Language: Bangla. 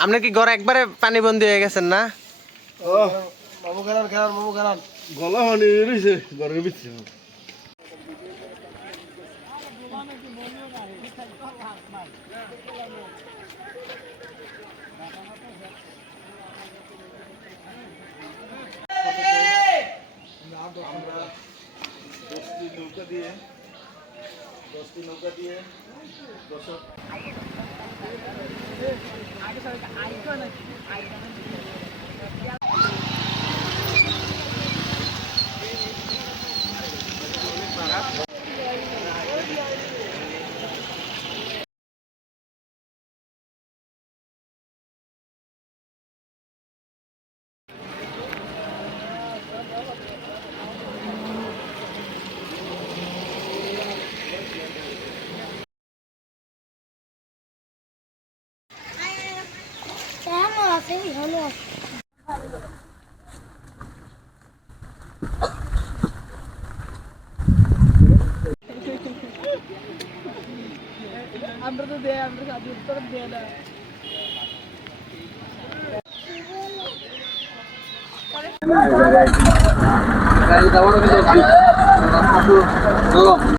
আপনি কি ঘরে একবারে পানি বন্দি হয়ে গেছেন না? ও মামু খেলান খেলান মামু খেলান গলা হনি দশটি নৌকা দিয়ে দিয়ে 저희가 아이콘을 아이콘을 ভালো আছে। আমরা তো দেয় আমরা সাথে উত্তর দেয় না